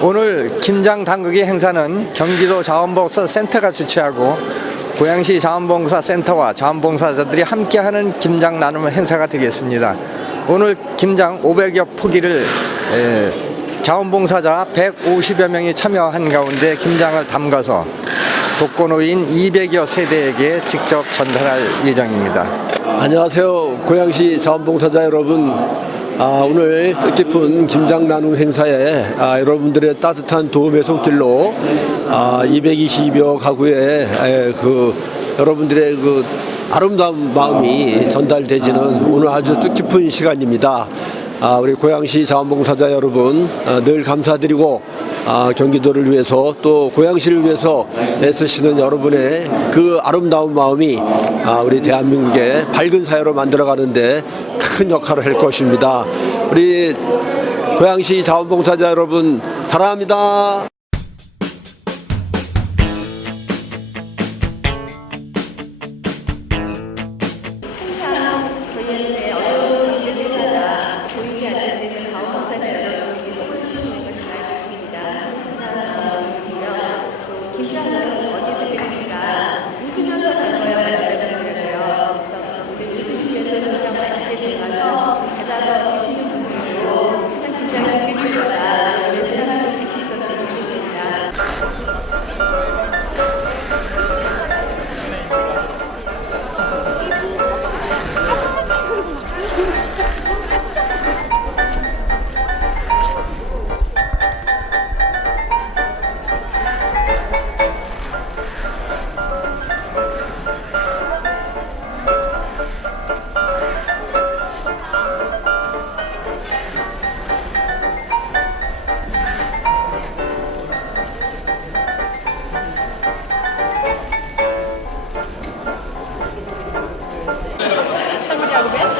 오늘 김장 당국의 행사는 경기도 자원봉사 센터가 주최하고 고양시 자원봉사 센터와 자원봉사자들이 함께하는 김장 나눔 행사가 되겠습니다. 오늘 김장 500여 포기를 에, 자원봉사자 150여 명이 참여한 가운데 김장을 담가서 독거노인 200여 세대에게 직접 전달할 예정입니다. 안녕하세요. 고양시 자원봉사자 여러분. 아, 오늘 뜻깊은 김장 나눔 행사에 아, 여러분들의 따뜻한 도움의 손길로 아, 220여 가구의 에, 그 여러분들의 그 아름다운 마음이 전달되지는 오늘 아주 뜻깊은 시간입니다. 아, 우리 고양시 자원봉사자 여러분 아, 늘 감사드리고 아, 경기도를 위해서 또 고양시를 위해서 애쓰시는 여러분의 그 아름다운 마음이 아, 우리 대한민국의 밝은 사회로 만들어가는데 큰 역할을 할 것입니다. 우리 고양시 자원봉사자 여러분 사랑합니다.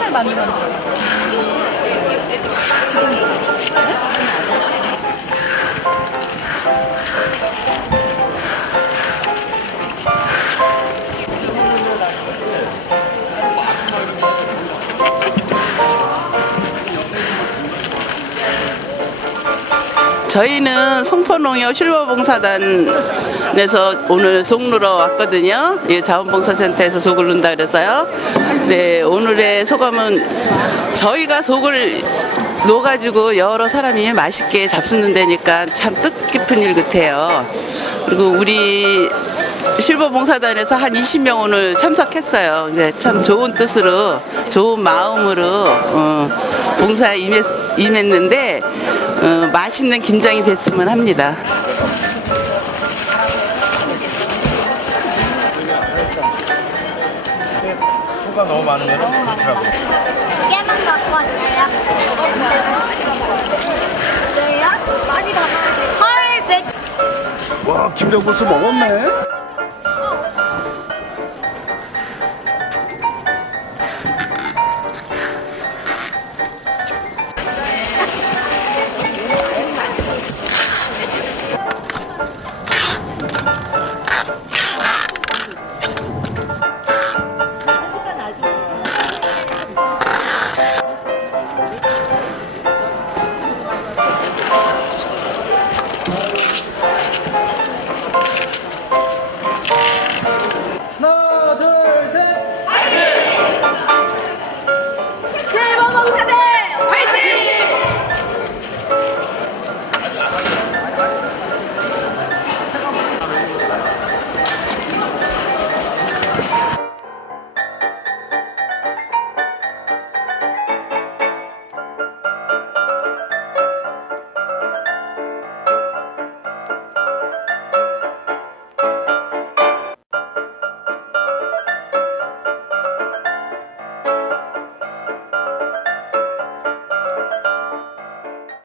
맨날 많이 만들어요. 저희는 송포농협 실버봉사단 에서 오늘 속누러 왔거든요. 예, 자원봉사센터에서 속을 넣는다 그래서요. 네, 오늘의 소감은 저희가 속을 넣어가지고 여러 사람이 맛있게 잡수는 데니까 참 뜻깊은 일 같아요. 그리고 우리 실버봉사단에서 한 20명 오늘 참석했어요. 네, 참 좋은 뜻으로, 좋은 마음으로 어, 봉사에 임했, 임했는데 어, 맛있는 김장이 됐으면 합니다. 수가 너무 많으면 그렇더라고요. 개만 갖고 왔어요. 왜요? 많이 담아야 돼. 헐, 백 와, 김장 벌써 먹었네?